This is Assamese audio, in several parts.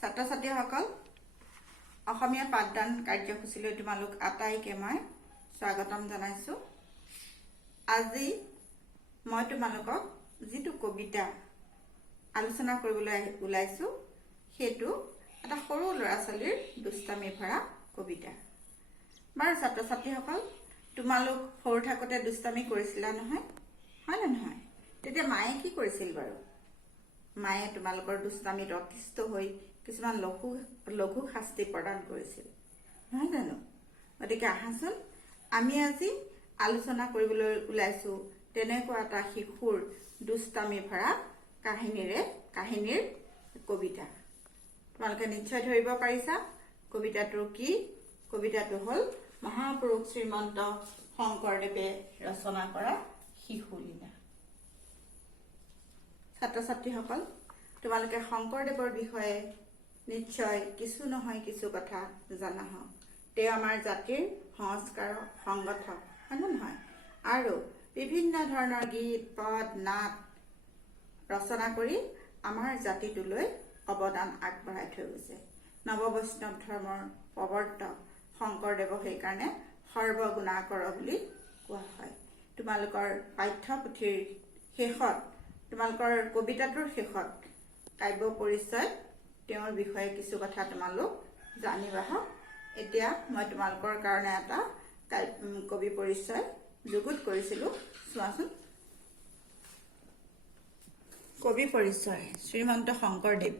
ছাত্ৰ ছাত্ৰীসকল অসমীয়া পাঠদান কাৰ্যসূচীলৈ তোমালোক আটাইকে মই স্বাগতম জনাইছো। আজি মই তোমালোকক যিটো কবিতা আলোচনা কৰিবলৈ ওলাইছো সেইটো এটা সৰু ল'ৰা ছোৱালীৰ দুষ্টামি ভৰা কবিতা। বাৰু ছাত্ৰ ছাত্ৰীসকল, তোমালোক সৰু থাকোতে দুষ্টামি কৰিছিলা নহয়, হয় নে নহয়? তেতিয়া মায়ে কি কৰিছিল বাৰু? মায়ে তোমালোকৰ দুষ্টামিত অতিষ্ঠ হৈ কিছুমান লঘু শাস্তি প্ৰদান কৰিছিল, নহয় জানো? গতিকে আহাচোন আমি আজি আলোচনা কৰিবলৈ ওলাইছো তেনেকুৱা এটা শিশুৰ দুষ্টামি ভৰা কাহিনীৰ কবিতা। তোমালোকে নিশ্চয় ধৰিব পাৰিছা কবিতাটো কি? কবিতাটো হ'ল মহাপুৰুষ শ্ৰীমন্ত শংকৰদেৱে ৰচনা কৰা শিশুলীলা। ছাত্ৰ ছাত্ৰীসকল, তোমালোকে শংকৰদেৱৰ বিষয়ে নিশ্চয় কিছু নহয় কিছু কথা জনা হওক। তেওঁ আমাৰ জাতিৰ সংস্কাৰৰ সংগঠক, হয় নে নহয়? আৰু বিভিন্ন ধৰণৰ গীত পদ নাট ৰচনা কৰি আমাৰ জাতিটোলৈ অৱদান আগবঢ়াই থৈ গৈছে। নৱবৈষ্ণৱ ধৰ্মৰ প্ৰৱৰ্তক শংকৰদেৱক সেইকাৰণে সৰ্বগুণাকৰ বুলি কোৱা হয়। তোমালোকৰ পাঠ্যপুথিৰ শেষত, তোমালোকৰ কবিতাটোৰ শেষত কাব্য পৰিচয়, তেওঁৰ বিষয়ে কিছু কথা তোমালোক জানিবা হওক। এতিয়া মই তোমালোকৰ কাৰণে এটা কবি পৰিচয় যুগুত কৰিছিলো, চোৱাচোন। কবি পৰিচয়: শ্ৰীমন্ত শংকৰদেৱ।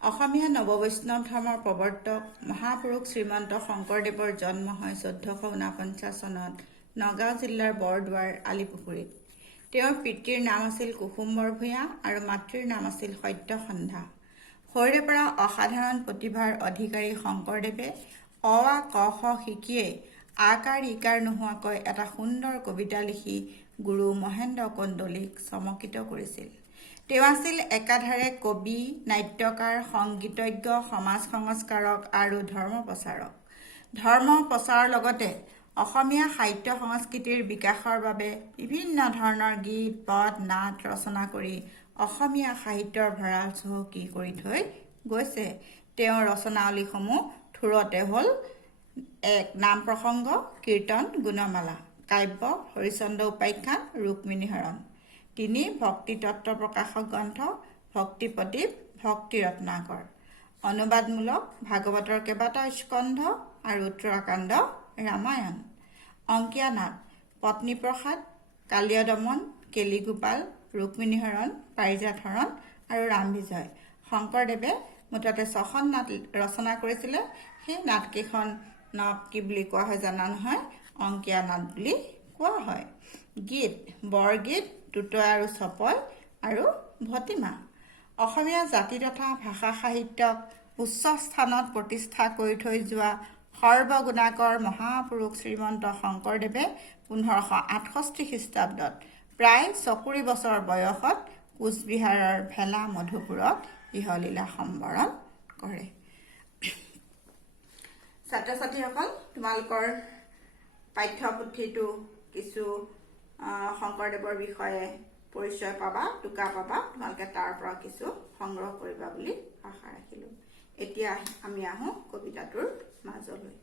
অসমীয়া নৱবৈষ্ণৱ ধৰ্মৰ প্ৰৱৰ্তক মহাপুৰুষ শ্ৰীমন্ত শংকৰদেৱৰ জন্ম হয় 1449 চনত নগাঁও জিলাৰ বৰদোৱাৰ আলিপুখুৰীত। তেওঁৰ পিতৃৰ নাম আছিল কুসুম্বৰ ভূঞা আৰু মাতৃৰ নাম আছিল সত্যসন্ধা। সৰুৰে পৰা অসাধাৰণ প্ৰতিভাৰ অধিকাৰী শংকৰদেৱে অ আ ক খ শিকিয়েই আকাৰ ইকাৰ নোহোৱাকৈ এটা সুন্দৰ কবিতা লিখি গুৰু মহেন্দ্ৰ কন্দলীক চমকিত কৰিছিল। তেওঁ আছিল একাধাৰে কবি, নাট্যকাৰ, সংগীতজ্ঞ, সমাজ সংস্কাৰক আৰু ধৰ্ম প্ৰচাৰক। ধৰ্ম প্ৰচাৰৰ লগতে অসমীয়া সাহিত্য সংস্কৃতিৰ বিকাশৰ বাবে বিভিন্ন ধৰণৰ গীত পদ নাট ৰচনা কৰি অসমীয়া সাহিত্যৰ ভঁৰাল চহকী কৰি থৈ গৈছে। তেওঁৰ ৰচনাৱলীসমূহ থোৰতে হ'ল: 1. নাম প্ৰসংগ, কীৰ্তন, গুণমালা, কাব্য, হৰিচন্দ্ৰ উপাখ্যান, ৰুক্মিণী হৰণ। 3. ভক্তি তত্ত্ব প্ৰকাশক গ্ৰন্থ, ভক্তি প্ৰদীপ, ভক্তি ৰত্নাকৰ। অনুবাদমূলক ভাগৱতৰ কেইবাটাও স্কন্ধ আৰু উত্তৰাকাণ্ড ৰামায়ণ। অংকীয়া নাট: পত্নীপ্ৰসাদ, কালীয় দমন, কেলিগোপাল, ৰুক্মিণী হৰণ, পাৰিজাত হৰণ আৰু ৰাম বিজয়। শংকৰদেৱে মুঠতে 6খন নাট ৰচনা কৰিছিলে। সেই নাটকেইখনক কি বুলি কোৱা হয় জানা নহয়? অংকীয়া নাট বুলি কোৱা হয়। গীত: বৰগীত, টুটয় আৰু চপয় আৰু ভটিমা। অসমীয়া জাতি তথা ভাষা সাহিত্যক উচ্চ স্থানত প্ৰতিষ্ঠা কৰি থৈ যোৱা সৰ্বগুণাকৰ মহাপুৰুষ শ্ৰীমন্ত শংকৰদেৱে 1568 খ্ৰীষ্টাব্দত প্ৰায় 74 বছৰ বয়সত কোচবিহাৰৰ ভেলা মধুপুৰত ইহলীলা সম্বৰণ কৰে। ছাত্ৰ ছাত্ৰীসকল, তোমালোকৰ পাঠ্যপুথিটো কিছু শংকৰদেৱৰ বিষয়ে পৰিচয় পাবা, টোকা পাবা। তোমালোকে তাৰ পৰা কিছু সংগ্ৰহ কৰিবা বুলি আশা ৰাখিলোঁ। এতিয়া আমি আহোঁ কবিতাটোৰ মাজলৈ।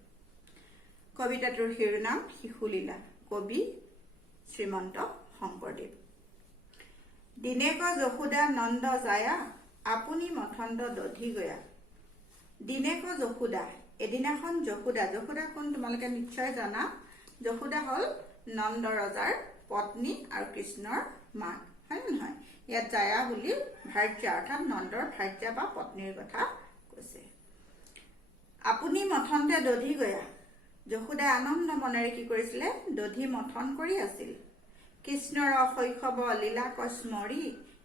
কবিতাটোৰ শিৰোনাম শিশুলীলা। কবি শ্ৰীমন্ত শংকৰদেৱ। দিনেক যশোদা নন্দ যায়া, আপুনি মঠন্দ দধি গয়া। দিনেক যশোদা, এদিনাখন যশোদা। যশোদা কোন তোমালোকে নিশ্চয় জানা। যশোদা হ'ল নন্দ ৰজাৰ পত্নী আৰু কৃষ্ণৰ মাক, হয় নে নহয়? ইয়াত জায়া বুলি ভাৰ্যা অৰ্থাৎ নন্দৰ ভাৰ্যা বা পত্নীৰ কথা কৈছে। আপুনি মথনতে দধি গয়া। যশোদাই আনন্দ মনেৰে কি কৰিছিলে? দধি মথন কৰি আছিল। কৃষ্ণৰ শৈশৱ লীলাক স্মৰি,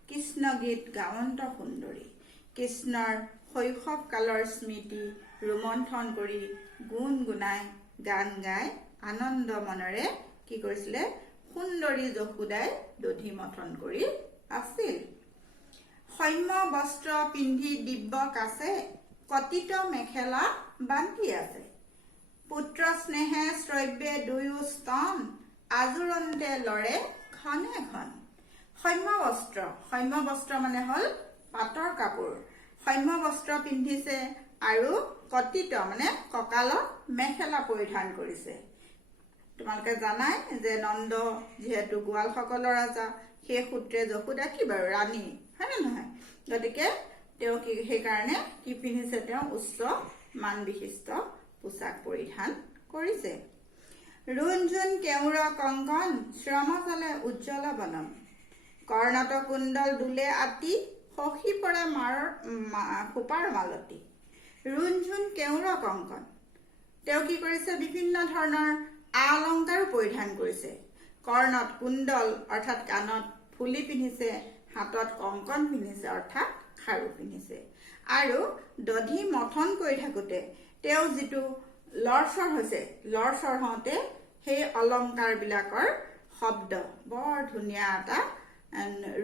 কৃষ্ণ গীত গাৱন্ত সুন্দৰী। কৃষ্ণৰ শৈশৱ কালৰ স্মৃতি ৰোমন্থন কৰি গুণ গুণাই গান গাই আনন্দ মনেৰে কি কৰিছিলে? সুন্দৰী যশোদাই দধি মথন কৰি আছিল। সৌম্য বস্ত্ৰ পিন্ধি দিব্য কাছে, কটিত মেখেলা বান্ধি আছে। পুত্ৰ স্নেহে শ্ৰব্যে দুয়ো স্তন, আজোৰন্তে লৰে ঘনে ঘন। সৌম্য বস্ত্ৰ মানে হ'ল পাটৰ কাপোৰ। সৌম্য বস্ত্ৰ পিন্ধিছে আৰু কটিত মানে কঁকালত মেখেলা পৰিধান কৰিছে। তোমালোকে জানাই যে নন্দ যিহেতু গোৱালসকলৰ ৰজা, সেই সূত্ৰে যশোদা কি বাৰু ৰাণী, হয় নে নহয়? গতিকে তেওঁ সেইকাৰণে কি পিন্ধিছে, তেওঁ উচ্চ মান বিশিষ্ট পোছাক পৰিধান কৰিছে। ৰুণঝুণ কেউৰ কংকন শ্ৰমজলে উজ্জ্বল বনম, কৰ্ণত কুণ্ডল দুলে আতি সখী পৰে খোপাৰ মালতী। ৰুণঝুণ কেউৰ কংকন, তেওঁ কি কৰিছে, বিভিন্ন ধৰণৰ আ অলংকাৰো পৰিধান কৰিছে। কৰ্ণত কুণ্ডল অৰ্থাৎ কাণত ফুলি পিন্ধিছে, হাতত কংকন পিন্ধিছে অৰ্থাৎ খাৰু পিন্ধিছে। আৰু দধি মথন কৰি থাকোঁতে তেওঁ যিটো লৰচৰ হৈছে, লৰচৰ হওঁতে সেই অলংকাৰবিলাকৰ শব্দ বৰ ধুনীয়া এটা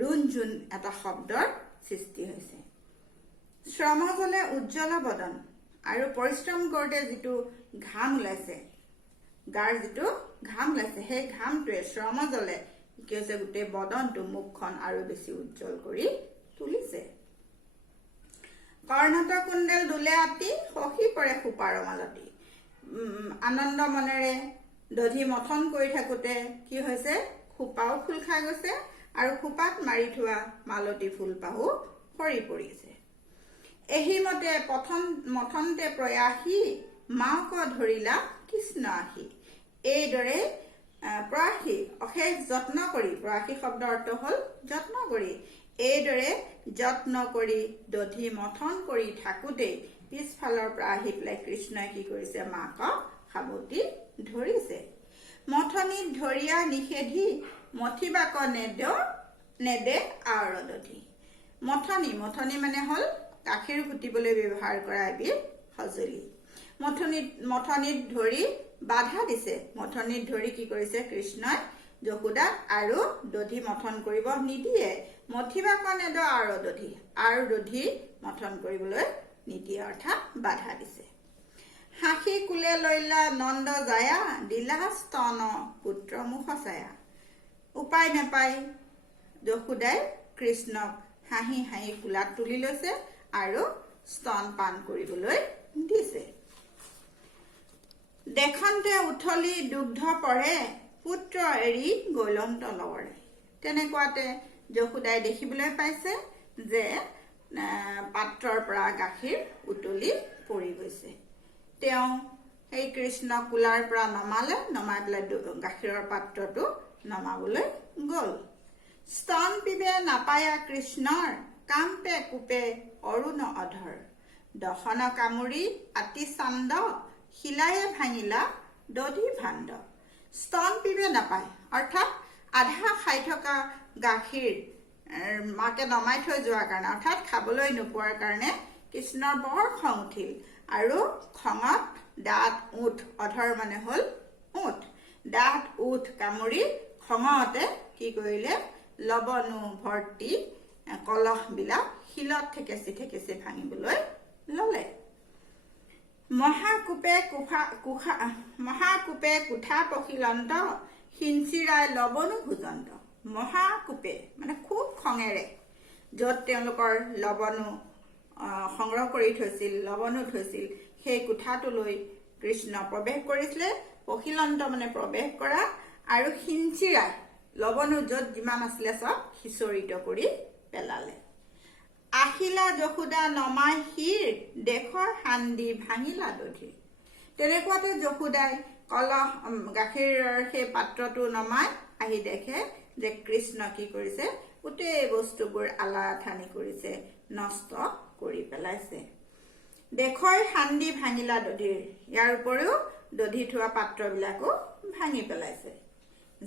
ৰুণঝুণ এটা শব্দৰ সৃষ্টি হৈছে। শ্ৰমজলে উজ্জ্বল বদন, আৰু পৰিশ্ৰম কৰোঁতে যিটো ঘাম ওলাইছে, গাৰ যিটো ঘাম ওলাইছে, সেই ঘামটোৱে শ্ৰমজলে কি হৈছে, গোটেই বদনটো মুখখন আৰু বেছি উজ্জ্বল কৰি তুলিছে। কৰ্ণত কুণ্ডল দুলে আতি সখী পৰে খোপাৰ মালতী, আনন্দ মনেৰে দধি মথন কৰি থাকোঁতে কি হৈছে, খোপাও খোল খাই গৈছে আৰু খোপাত মাৰি থোৱা মালতী ফুলপাহো সৰি পৰিছে। এহিমতে মথনতে প্ৰয়াসী মাক ধৰিলা কৃষ্ণ আহি। এইদৰে প্ৰয়াসী অশেষ যত্ন কৰি, প্ৰয়াসী শব্দৰ অৰ্থ হ'ল যত্ন কৰি, এইদৰে যত্ন কৰি দধি মথন কৰি থাকোঁতেই পিছফালৰ পৰা আহি পেলাই কৃষ্ণই কি কৰিছে, মাকক সাৱটি ধৰিছে। মথনিত ধৰিয়া নিষেধি মথিবাক নেদে আৰ দধি। মথনি, মথনি মানে হ'ল গাখীৰ ঘুটিবলৈ ব্যৱহাৰ কৰা এবিধ সঁজুলি। মথনিত ধৰি বাধা দিছে। মথনিত ধৰি কি কৰিছে, কৃষ্ণই যশোদাক আৰু দধি মথন কৰিব নিদিয়ে। মথিবাক নেদ আৰ দধি, আৰু দধি মথন কৰিবলৈ নিদিয়ে অৰ্থাৎ বাধা দিছে। হাঁহি কুলে লৈলা নন্দ জায়া, দিলা স্তন পুত্ৰ মুখ ছায়া। উপায় নাপায় যশোদাই কৃষ্ণক হাঁহি হাঁহি কোলাত তুলি লৈছে আৰু স্তন পান কৰিবলৈ দিছে। দেখন্তে উঠলি দুগ্ধ পৰে, পুত্ৰ এৰি গৈলন্ত লৱৰে। তেনেকুৱাতে যশোদাই দেখিবলৈ পাইছে যে পাত্ৰৰ পৰা গাখীৰ উতলি পৰি গৈছে। তেওঁ সেই কৃষ্ণক কোলাৰ পৰা নমালে, নমাই পেলাই গাখীৰৰ পাত্ৰটো নমাবলৈ গ'ল। স্তন পিবে নাপায়া কৃষ্ণৰ, কাম্পে কোপে অৰুণ অধৰ। দশন কামুৰি আতি চান্দ, শিলায়ে ভাঙিলা দধি ভাণ্ড। স্তন পিবে নাপায় অৰ্থাৎ আধা খাই থকা গাখীৰ মাকে নমাই থৈ যোৱাৰ কাৰণে, অৰ্থাৎ খাবলৈ নোপোৱাৰ কাৰণে কৃষ্ণৰ বৰ খং উঠিল, আৰু খঙত দাঁত ওঠ, অধৰ মানে হ'ল ওঠ, দাঁত ওঠ কামুৰি খঙতে কি কৰিলে, লৱণো ভৰ্তি কলহবিলাক শিলত ঠেকেচি ঠেকেচি ভাঙিবলৈ ললে। মহাকূপে কোঠা পখিলন্ত, সিঞ্চিৰাই লৱণো ভোজন্ত। মহাকূপে মানে খুব খঙেৰে, য'ত তেওঁলোকৰ লৱণো সংগ্ৰহ কৰি থৈছিল, লৱণো থৈছিল, সেই কোঠাটোলৈ কৃষ্ণ প্ৰৱেশ কৰিছিলে। পখিলন্ত মানে প্ৰৱেশ কৰা, আৰু সিঞ্চিৰাই লৱণো য'ত যিমান আছিলে চব সিঁচৰিত কৰি পেলালে। আহিলা যশোদা নমাই শিৰ, দেশৰ সান্দি ভাঙিলা দধি। তেনেকুৱাতে যশোদাই কলহ গাখীৰৰ সেই পাত্ৰটো নমাই আহি দেখে যে কৃষ্ণ কি কৰিছে, গোটেই বস্তুবোৰ আলাআঠানি কৰিছে, নষ্ট কৰি পেলাইছে। দেশৰ সান্দি ভাঙিলা দধিৰ, ইয়াৰ উপৰিও দধি থোৱা পাত্ৰবিলাকো ভাঙি পেলাইছে।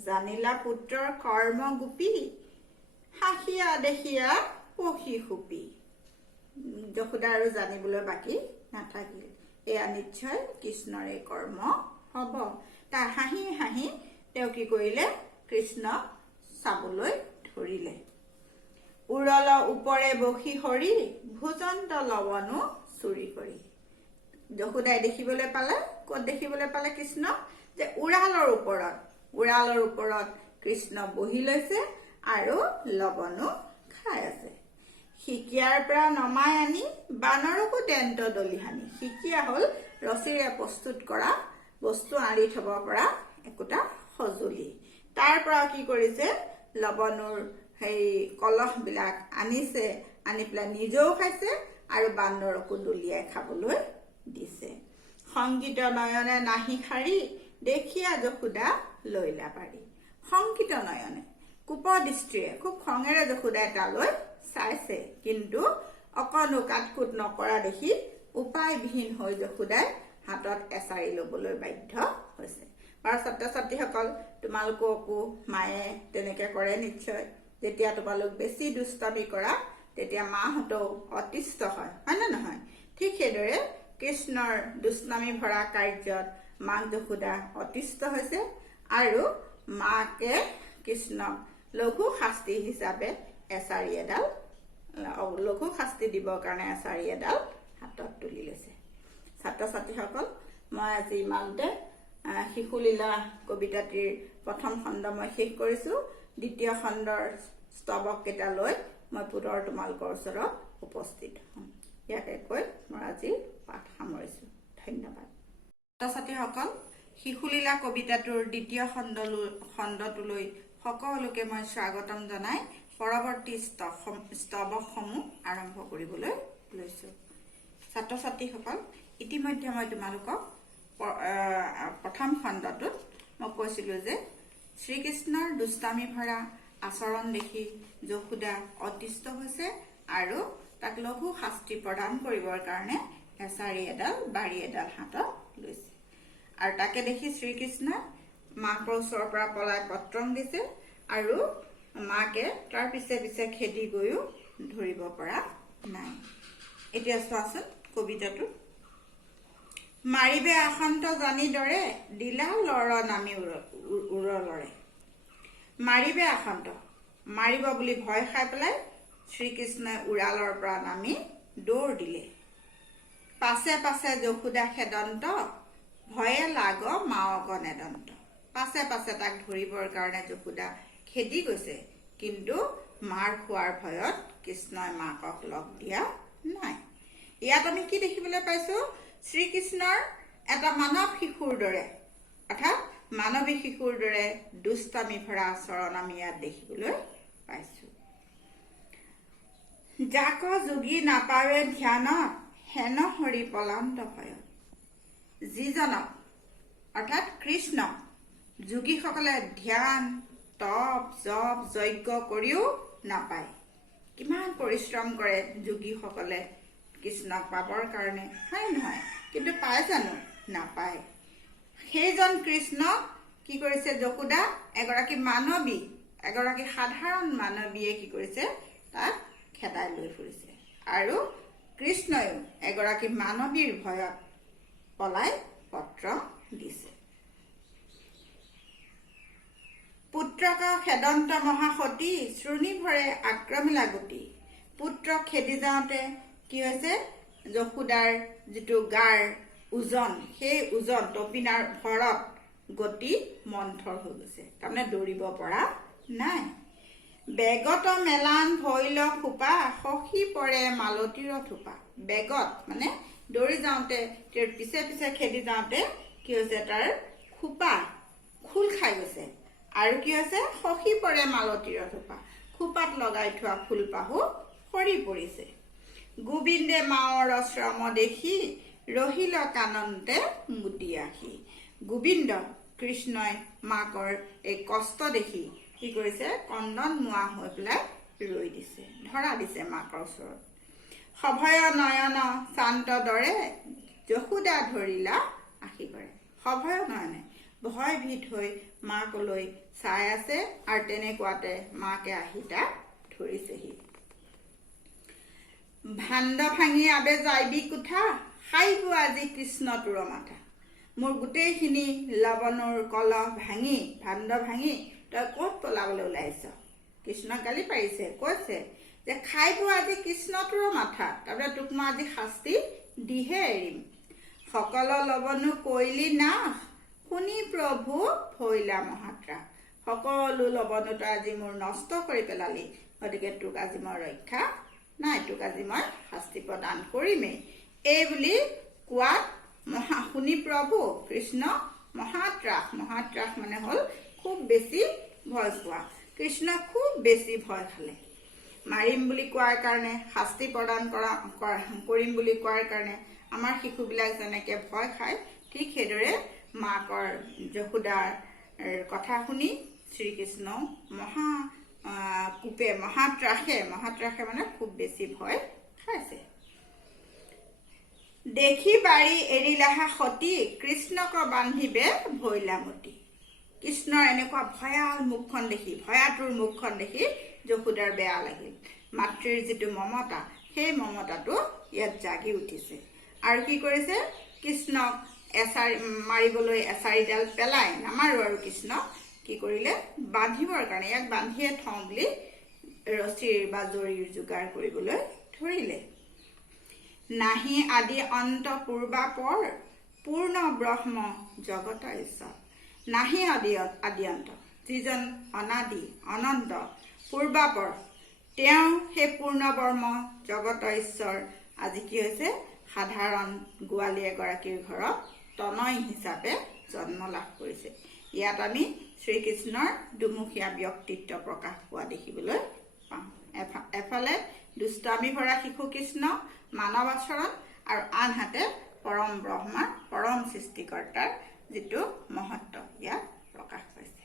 জানিলা পুত্ৰৰ কৰ্ম গোপী, হাঁহিয়া দেখিয়া পহি সুপি। যশোদা আৰু জানিবলৈ বাকী নাথাকিল, এয়া নিশ্চয় কৃষ্ণৰে কৰ্ম হ'ব। তাৰ হাঁহি হাঁহি তেওঁ কি কৰিলে, কৃষ্ণক চাবলৈ ধৰিলে। উৰল ওপৰে বসি হৰি, ভোজন্ত লৱণো চুৰি কৰি। যশোদাই দেখিবলৈ পালে, ক'ত দেখিবলৈ পালে কৃষ্ণক, যে উৰালৰ ওপৰত কৃষ্ণ বহি লৈছে আৰু লৱণো খাই আছে। সিকিয়াৰ পৰা নমাই আনি বানৰকো তেন্ত দলি হানি। সিকিয়া হ'ল ৰছীৰে প্ৰস্তুত কৰা বস্তু আঁৰি থব পৰা একোটা সঁজুলি। তাৰ পৰা কি কৰিছে, লৱণৰ সেই কলহবিলাক আনিছে, আনি পেলাই নিজেও খাইছে আৰু বান্দৰকো দলিয়াই খাবলৈ দিছে। শংকিত নয়নে নাহি শাৰী, দেখিয়া যশোদা লৈলা পাৰি। শংকিত নয়নে কুপদৃষ্টিৰে খুব খঙেৰে যশোদাই তালৈ চাইছে, কিন্তু অকণো কাটকুট নকৰা দেখি উপায়বিহীন হৈ যশোদাই হাতত এছাৰি ল'বলৈ বাধ্য হৈছে। বাৰু ছাত্ৰ ছাত্ৰীসকল, তোমালোককো মায়ে তেনেকৈ কৰে নিশ্চয়। যেতিয়া তোমালোক বেছি দুষ্টামি কৰা তেতিয়া মাহঁতেও অতিষ্ঠ হয়, হয়নে নহয়? ঠিক সেইদৰে কৃষ্ণৰ দুষ্টামি ভৰা কাৰ্যত মাক যশোদা অতিষ্ঠ হৈছে আৰু মাকে কৃষ্ণক লঘু শাস্তি হিচাপে এছাৰি এডাল, লঘু শাস্তি দিবৰ কাৰণে এছাৰি এডাল হাতত তুলি লৈছে। ছাত্ৰ ছাত্ৰীসকল, মই আজি ইমানতে শিশুলীলা কবিতাটিৰ প্ৰথম খণ্ড মই শেষ কৰিছোঁ। দ্বিতীয় খণ্ডৰ স্তৱক কেইটা লৈ মই পুনৰ তোমালোকৰ ওচৰত উপস্থিত হ'ম। ইয়াকে কৈ মই আজি পাঠ সামৰিছোঁ। ধন্যবাদ। ছাত্ৰ ছাত্ৰীসকল, শিশুলীলা কবিতাটোৰ দ্বিতীয় খণ্ডটোলৈ সকলোকে মই স্বাগতম জনাই পৰৱৰ্তী স্তৱকসমূহ আৰম্ভ কৰিবলৈ লৈছোঁ। ছাত্ৰ ছাত্ৰীসকল, ইতিমধ্যে মই তোমালোকক প্ৰথম খণ্ডটোত মই কৈছিলোঁ যে শ্ৰীকৃষ্ণৰ দুষ্টামি ভৰা আচৰণ দেখি যশোদা অতিষ্ঠ হৈছে আৰু তাক লঘু শাস্তি প্ৰদান কৰিবৰ কাৰণে এছাৰি এডাল, বাৰী এডাল হাতত লৈছে। আৰু তাকে দেখি শ্ৰীকৃষ্ণই মাকৰ ওচৰৰ পৰা পলাই পত্ৰং দিছে আৰু মাকে তাৰ পিছে পিছে খেদি গৈও ধৰিব পৰা নাই। এতিয়া চোৱাচোন কবিতাটো। মাৰিবে আসন্ত জানি দৰে, দিলা লৰ নামি উৰলৰে। মাৰিবে আসন্ত, মাৰিব বুলি ভয় খাই পেলাই শ্ৰীকৃষ্ণই উৰালৰ পৰা নামি দৌৰ দিলে। পাছে পাছে যশোদা খেদন্ত, ভয়ে লাগ মাওক নেদন্ত। পাছে পাছে তাক ধৰিবৰ কাৰণে যশোদা খেদি গৈছে, কিন্তু মাৰ খোৱাৰ ভয়ত কৃষ্ণই মাকক লগ দিয়া নাই। ইয়াত আমি কি দেখিবলৈ পাইছোঁ? শ্ৰীকৃষ্ণৰ এটা মানৱ শিশুৰ দৰে, অৰ্থাৎ মানৱী শিশুৰ দৰে দুষ্টামি ভৰা আচৰণ আমি ইয়াত দেখিবলৈ পাইছোঁ। যাক যোগী নাপাৱে ধ্যানত, হেন হৰি পলান্ত ভয়ত। যিজনক অৰ্থাৎ কৃষ্ণক যোগীসকলে ধ্যান, তপ, জপ, যজ্ঞ কৰিও নাপায়। কিমান পৰিশ্ৰম কৰে যোগীসকলে কৃষ্ণক পাবৰ কাৰণে, হয় নহয়? কিন্তু পায় জানো? নাপায়। সেইজন কৃষ্ণক কি কৰিছে যশোদা? এগৰাকী মানৱী, এগৰাকী সাধাৰণ মানৱীয়ে কি কৰিছে? তাক খেদাই লৈ ফুৰিছে। আৰু কৃষ্ণয়ো এগৰাকী মানৱীৰ ভয়ত পলাই পত্ৰ দিছে। পুত্ৰক খেদন্ত মহাসতী, শ্ৰোণীভৰে আক্ৰমিলা গতি। পুত্ৰক খেদি যাওঁতে কি হৈছে? যশোদাৰ যিটো গাৰ ওজন, সেই ওজন তপিনাৰ ভৰত গতি মন্থৰ হৈ গৈছে, তাৰমানে দৌৰিব পৰা নাই। বেগত মেলান ভৈল খোপা, সখী পৰে মালতীৰ থোপা। বেগত মানে দৌৰি যাওঁতে, তেওঁৰ পিছে পিছে খেদি যাওঁতে কি হৈছে? তাৰ খোপা খোল খাই গৈছে। আৰু কি হৈছে? সখী পৰে মালতীৰ থোপা, খোপাত লগাই থোৱা ফুলপাহো সৰি পৰিছে। গোবিন্দে মাৱৰ শ্ৰম দেখি, ৰহিল কানন্তে মুদি আখি। গোবিন্দ কৃষ্ণই মাকৰ এই কষ্ট দেখি কি কৰিছে? কন্দন মোৱা হৈ পেলাই ৰৈ দিছে, ধৰা দিছে মাকৰ ওচৰত। সভয় নয়ন শান্ত দৰে, যশোদা ধৰিলা আশী কৰে। সভয় নয়নে ভয়ভীত হৈ মাকলৈ চাই আছে, আৰু তেনেকুৱাতে মাকে আহি তাক ধৰিছেহি। ভাণ্ড ভাঙি আবে যাইবি কোঠা, খাইব আজি কৃষ্ণ তোৰ মাথা। মোৰ গোটেইখিনি লৱণৰ কলহ ভাঙি, ভাণ্ড ভাঙি তই ক'ত পলাবলৈ ওলাইছ? কৃষ্ণক গালি পাৰিছে, কৈছে যে খাইব আজি কৃষ্ণ তোৰ মাথা, তাৰপৰা তোক মই আজি শাস্তি দিহে এৰিম। সকলো লৱণো কৈলি নাশ, শুনি প্ৰভু ভৈলা মহাত্ৰা। সকলো লৱণো তই আজি মোৰ নষ্ট কৰি পেলালি, গতিকে তোক আজি মই ৰক্ষা নাই তোক আজি মই শাস্তি প্ৰদান কৰিমেই এই বুলি কোৱাত শুনি প্ৰভু কৃষ্ণ মহাত্ৰাস মানে হ'ল খুব বেছি ভয় খোৱা। কৃষ্ণ খুব বেছি ভয় খালে। মাৰিম বুলি কোৱাৰ কাৰণে, শাস্তি প্ৰদান কৰিম বুলি কোৱাৰ কাৰণে আমাৰ শিশুবিলাক যেনেকৈ ভয় খায়, ঠিক সেইদৰে মাকৰ যশোদাৰ কথা শুনি শ্ৰীকৃষ্ণ মহাত্ৰাসে মানে খুব বেছি ভয় খাইছে। দেখি বাৰী এৰিলাহা সতী কৃষ্ণক বান্ধিবে ভৈলামতী। কৃষ্ণৰ এনেকুৱা ভয়াতুৰ মুখখন দেখি যশোদাৰ বেয়া লাগিল। মাতৃৰ যিটো মমতা, সেই মমতাটো ইয়াত জাগি উঠিছে। আৰু কি কৰিছে, কৃষ্ণক মাৰিবলৈ এচাৰিডাল পেলাই নামাৰো আৰু কৃষ্ণক কি কৰিলে, বান্ধিবৰ কাৰণে ইয়াক বান্ধিয়ে থওঁ বুলি ৰছীৰ বা জৰীৰ যোগাৰ কৰিবলৈ ধৰিলে। নাহি আদি অন্ত পূৰ্বাপৰ পূৰ্ণ ব্ৰহ্ম জগত ঈশ্বৰ। নাহি আদি অন্ত, যিজন অনাদি অনন্ত পূৰ্বাপৰ, তেওঁ সেই পূৰ্ণবৰ্ম জগত ঈশ্বৰ আজি কি হৈছে, সাধাৰণ গোৱালী এগৰাকীৰ ঘৰত তনয় হিচাপে জন্ম লাভ কৰিছে। ইয়াত আমি শ্ৰীকৃষ্ণৰ দুমুখীয়া ব্যক্তিত্ব প্ৰকাশ পোৱা দেখিবলৈ পাওঁ। এফালে দুষ্টামি ভৰা শিশু কৃষ্ণ, মানৱ আচৰণ, আৰু আনহাতে পৰম ব্ৰহ্মা, পৰম সৃষ্টিকৰ্তাৰ যিটো মহত্ব ইয়াত প্ৰকাশ পাইছে।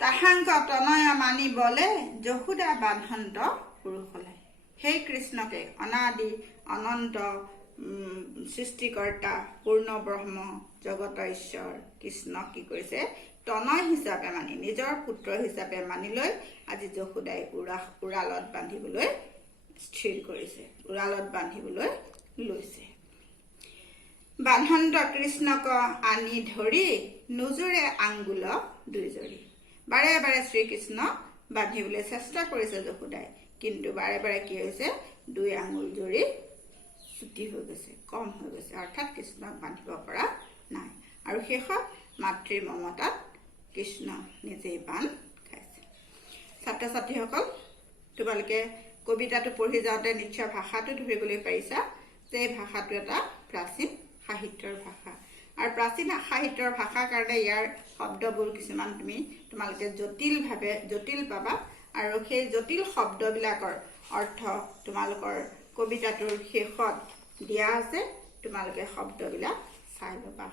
তাহাংক তনয় মানি বলে যশোদা বান্ধন্ত পুৰুষ হলে। সেই কৃষ্ণকে অনাদি অনন্ত সৃষ্টিকৰ্তা পূৰ্ণ ব্ৰহ্ম জগত ঈশ্বৰ কৃষ্ণক কি কৰিছে, তনয় হিচাপে মানি, নিজৰ পুত্ৰ হিচাপে মানি লৈ আজি যশোদাই উৰালত বান্ধিবলৈ স্থিৰ কৰিছে, উৰালত বান্ধিবলৈ লৈছে। বান্ধন্ত কৃষ্ণক আনি ধৰি নোজোৰে আংগুল দুইজৰি। বাৰে বাৰে শ্ৰীকৃষ্ণক বান্ধিবলৈ চেষ্টা কৰিছে যশোদাই, কিন্তু বাৰে বাৰে কি হৈছে, দুই আঙুল জৰি চুটি হৈ গৈছে, কম হৈ গৈছে, অৰ্থাৎ কৃষ্ণক বান্ধিব পৰা নাই। আৰু শেষত মাতৃৰ মমতাত কৃষ্ণ নিজেই বান খাইছে। ছাত্ৰ ছাত্ৰীসকল, তোমালোকে কবিতাটো পঢ়ি যাওঁতে নিশ্চয় ভাষাটো ধৰিবলৈ পাৰিছা যে এই ভাষাটো এটা প্ৰাচীন সাহিত্যৰ ভাষা। আৰু প্ৰাচীন সাহিত্যৰ ভাষাৰ কাৰণে ইয়াৰ শব্দবোৰ কিছুমান তোমালোকে জটিল পাবা। আৰু সেই জটিল শব্দবিলাকৰ অৰ্থ তোমালোকৰ কবিতাটোৰ শেষত দিয়া আছে, তোমালোকে শব্দবিলাক চাই ল'বা।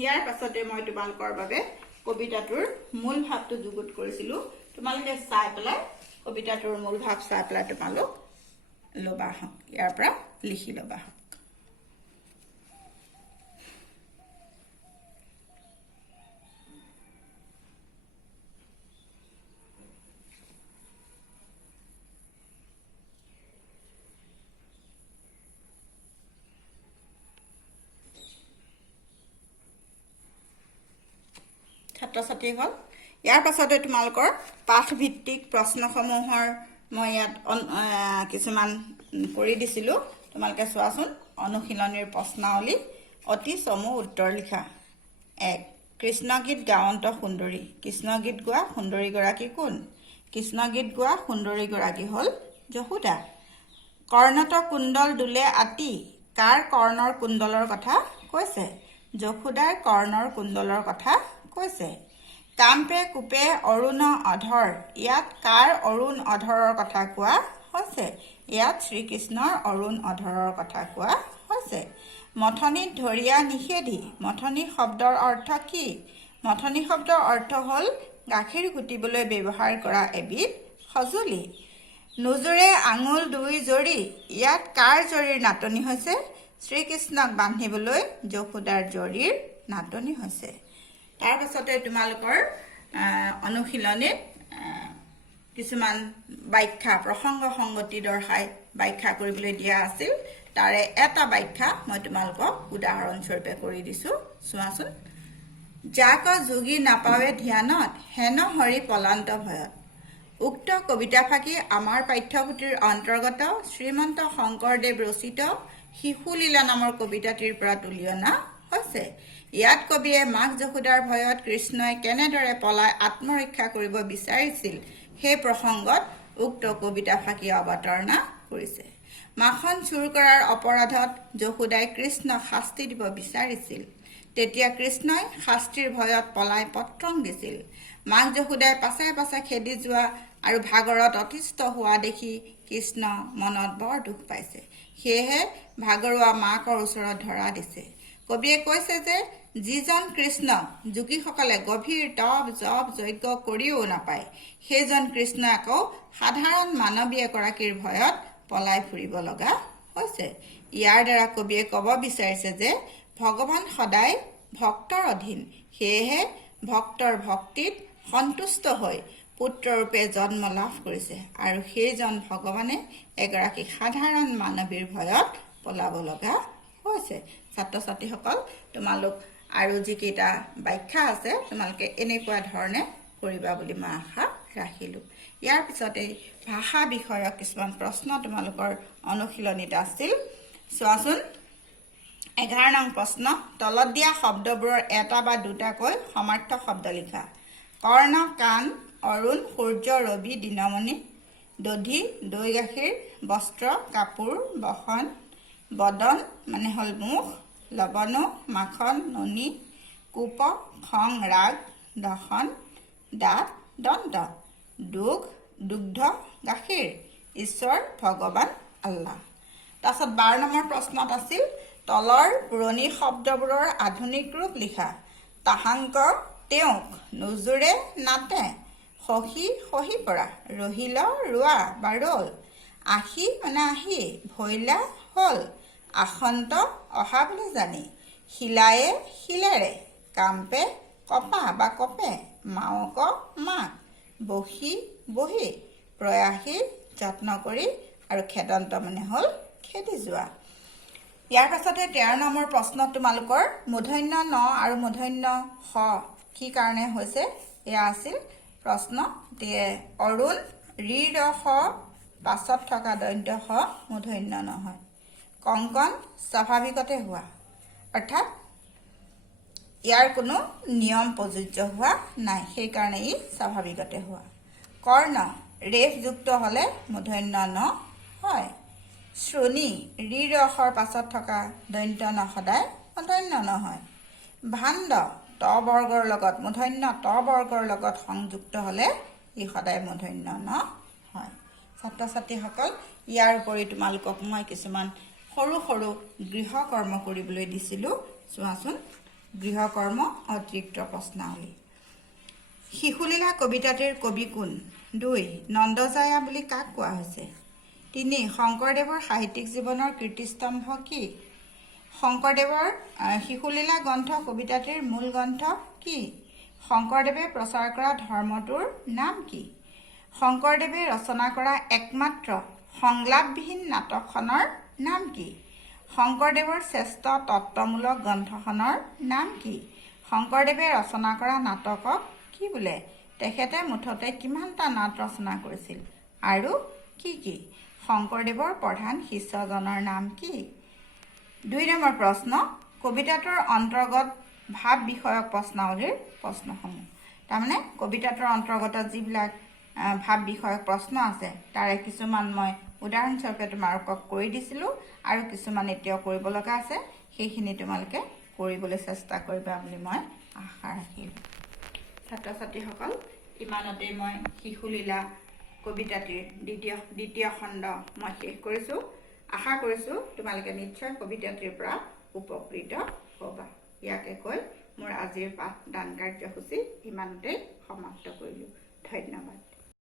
ইয়াৰ পাছতে মই তোমালোকৰ বাবে কবিতাটোৰ মূল ভাৱটো যুগুত কৰিছিলোঁ। তোমালোকে চাই পেলাই কবিতাটোৰ মূল ভাৱ চাই পেলাই তোমালোক ল'বা, ইয়াৰ পৰা লিখি ল'বা। ছাত্ৰ ছাত্ৰীসকল, ইয়াৰ পাছতে তোমালোকৰ পাঠভিত্তিক প্ৰশ্নসমূহৰ মই ইয়াত কিছুমান কৰি দিছিলোঁ, তোমালোকে চোৱাচোন। অনুশীলনীৰ প্ৰশ্নাৱলী, অতি চমু উত্তৰ লিখা। 1. কৃষ্ণগীত গাৱন্ত সুন্দৰী। কৃষ্ণগীত গোৱা সুন্দৰীগৰাকী কোন? কৃষ্ণগীত গোৱা সুন্দৰীগৰাকী হ'ল যশোদা। কৰ্ণত কুণ্ডল দোলে আতি, কাৰ কৰ্ণৰ কুণ্ডলৰ কথা কৈছে? যশোদাৰ কৰ্ণৰ কুণ্ডলৰ কথা কৈছে। কাম্পে কোপে অৰুণ অধৰ, ইয়াত কাৰ অৰুণ অধৰৰ কথা কোৱা হৈছে? ইয়াত শ্ৰীকৃষ্ণৰ অৰুণ অধৰৰ কথা কোৱা হৈছে। মথনিত ধৰিয়া নিষেধি, মথনি শব্দৰ অৰ্থ কি? মথনি শব্দৰ অৰ্থ হ'ল গাখীৰ ঘুটিবলৈ ব্যৱহাৰ কৰা এবিধ সঁজুলি। নোজোৰে আঙুল দুই জৰি, ইয়াত কাৰ জৰিৰ নাটনি হৈছে? শ্ৰীকৃষ্ণক বান্ধিবলৈ যশোদাৰ জৰিৰ নাটনি হৈছে। তাৰ পাছতে তোমালোকৰ অনুশীলনীত কিছুমান ব্যাখ্যা, প্ৰসংগ সংগতি দৰ্শাই ব্যাখ্যা কৰিবলৈ দিয়া আছিল। তাৰে এটা ব্যাখ্যা মই তোমালোকক উদাহৰণস্বৰূপে কৰি দিছোঁ, চোৱাচোন। যাক যোগী নাপাৱে ধ্যানত, হেন হৰি পলান্ত ভয়ত। উক্ত কবিতাফাঁকি আমাৰ পাঠ্যপুথিৰ অন্তৰ্গত শ্ৰীমন্ত শংকৰদেৱ ৰচিত শিশুলীলা নামৰ কবিতাটিৰ পৰা তুলি অনা হৈছে। ইয়াত কবিয়ে মাক যশোদাৰ ভয়ত কৃষ্ণই কেনেদৰে পলাই আত্মৰক্ষা কৰিব বিচাৰিছিল সেই প্ৰসংগত উক্ত কবিতা ফাঁকি অৱতাৰণা কৰিছে। মাখন চুৰ কৰাৰ অপৰাধত যশোদাই কৃষ্ণক শাস্তি দিব বিচাৰিছিল। তেতিয়া কৃষ্ণই শাস্তিৰ ভয়ত পলাই পত্ৰং দিছিল। মাক যশোদাই পাছে পাছে খেদি যোৱা আৰু ভাগৰত অতিষ্ঠ হোৱা দেখি কৃষ্ণ মনত বৰ দুখ পাইছে। সেয়েহে ভাগৰুৱা মাকৰ ওচৰত ধৰা দিছে। কবিয়ে কৈছে যে যিজন কৃষ্ণক যোগীসকলে গভীৰ তপ জপ যজ্ঞ কৰিও নাপায়, সেইজন কৃষ্ণ আকৌ সাধাৰণ মানৱী এগৰাকীৰ ভয়ত পলাই ফুৰিব লগা হৈছে। ইয়াৰ দ্বাৰা কবিয়ে ক'ব বিচাৰিছে যে ভগৱান সদায় ভক্তৰ অধীন। সেয়েহে ভক্তৰ ভক্তিত সন্তুষ্ট হৈ পুত্ৰৰূপে জন্ম লাভ কৰিছে আৰু সেইজন ভগৱানে এগৰাকী সাধাৰণ মানৱীৰ ভয়ত পলাব লগা হৈছে। ছাত্ৰ ছাত্ৰীসকল, তোমালোক আৰু যিকেইটা ব্যাখ্যা আছে তোমালোকে এনেকুৱা ধৰণে কৰিবা বুলি মই আশা ৰাখিলোঁ। ইয়াৰ পিছতে ভাষা বিষয়ক কিছুমান প্ৰশ্ন তোমালোকৰ অনুশীলনীত আছিল। চোৱাচোন, 11 নং প্ৰশ্ন, তলত দিয়া শব্দবোৰৰ এটা বা দুটাকৈ সমাৰ্থক শব্দ লিখা। কৰ্ণ, কাণ, অৰুণ, সূৰ্য, ৰবি, দিনমণি, দধি, দৈ গাখীৰ, বস্ত্ৰ, কাপোৰ, বসন, বদন মানে হ'ল মুখ, লৱণ, মাখন, ননী, কূপ, খং, ৰাগ, দশন, দাঁত, দন্ত, দুখ, দুগ্ধ, গাখীৰ, ঈশ্বৰ, ভগৱান, আল্লাহ। তাৰপিছত 12 নম্বৰ প্ৰশ্নত আছিল তলৰ পুৰণি শব্দবোৰৰ আধুনিক ৰূপ লিখা। তাহাংক তেওঁক, নোজোৰে নাটে, সহি সহি পৰা, ৰহিল ৰোৱা বা ৰল, আহি মানে আহি, ভৈলা হ'ল, আসন্ত অহা বুলি জানি, শিলায়ে শিলেৰে, কাম্পে কপা বা কপে, মাওক মাক, বহি বহি, প্ৰয়াসী যত্ন কৰি আৰু খেদন্ত মানে হ'ল খেদি যোৱা। ইয়াৰ পাছতে 13 নম্বৰ প্ৰশ্নত তোমালোকৰ মূৰ্ধন্য ন আৰু মূৰ্ধন্য স কি কাৰণে হৈছে এয়া আছিল প্ৰশ্ন। অৰুণ ৰি ৰ স পাছত থকা দন্ত্য স মূৰ্ধন্য নহয়। কংকন স্বাভাৱিকতে হোৱা, অৰ্থাৎ ইয়াৰ কোনো নিয়ম প্ৰযোজ্য হোৱা নাই, সেইকাৰণে ই স্বাভাৱিকতে হোৱা। কৰ্ণ ৰেফযুক্ত হ'লে মূৰ্ধন্য ন হয়। শ্ৰোণী ৰি ৰ সৰ পাছত থকা দন্ত্য ন সদায় মূৰ্ধন্য নহয়। ভাণ্ড ত বৰ্গৰ লগত মূৰ্ধন্য ত বৰ্গৰ লগত সংযুক্ত হ'লে ই সদায় মূৰ্ধন্য ন হয়। ছাত্ৰ ছাত্ৰীসকল, ইয়াৰ উপৰি তোমালোকক মই কিছুমান সৰু সৰু গৃহকৰ্ম কৰিবলৈ দিছিলোঁ। চোৱাচোন, গৃহকৰ্ম অতিৰিক্ত প্ৰশ্নাৱলী। শিশুলীলা কবিতাটিৰ কবি কোন? 2. নন্দজায়া বুলি কাক কোৱা হৈছে? 3. শংকৰদেৱৰ সাহিত্যিক জীৱনৰ কীৰ্তিস্তম্ভ কি? শংকৰদেৱৰ শিশুলীলা গ্ৰন্থ কবিতাটিৰ মূল গ্ৰন্থ কি? শংকৰদেৱে প্ৰচাৰ কৰা ধৰ্মটোৰ নাম কি? শংকৰদেৱে ৰচনা কৰা একমাত্ৰ সংলাপবিহীন নাটকখনৰ নাম কি? শংকৰদেৱৰ শ্ৰেষ্ঠ তত্ত্বমূলক গ্ৰন্থখনৰ নাম কি? শংকৰদেৱে ৰচনা কৰা নাটকক কি বোলে? তেখেতে মুঠতে কিমানটা নাট ৰচনা কৰিছিল আৰু কি কি? শংকৰদেৱৰ প্ৰধান শিষ্যজনৰ নাম কি? 2 নম্বৰ প্ৰশ্ন, কবিতাটোৰ অন্তৰ্গত ভাৱ বিষয়ক প্ৰশ্নাৱলীৰ প্ৰশ্নসমূহ। তাৰমানে কবিতাটোৰ অন্তৰ্গত যিবিলাক ভাৱ বিষয়ক প্ৰশ্ন আছে তাৰে কিছুমান মই উদাহৰণস্বৰূপে তোমালোকক কৰি দিছিলোঁ আৰু কিছুমান এতিয়াও কৰিব লগা আছে, সেইখিনি তোমালোকে কৰিবলৈ চেষ্টা কৰিবা বুলি মই আশা ৰাখিলোঁ। ছাত্ৰ ছাত্ৰীসকল, ইমানতে মই শিশুলীলা কবিতাটিৰ দ্বিতীয় খণ্ড মই শেষ কৰিছোঁ। আশা কৰিছোঁ তোমালোকে নিশ্চয় কবিতাটিৰ পৰা উপকৃত হ'বা। ইয়াকে কৈ মোৰ আজিৰ পাঠদান কাৰ্যসূচী ইমানতে সমাপ্ত কৰিলোঁ। ধন্যবাদ।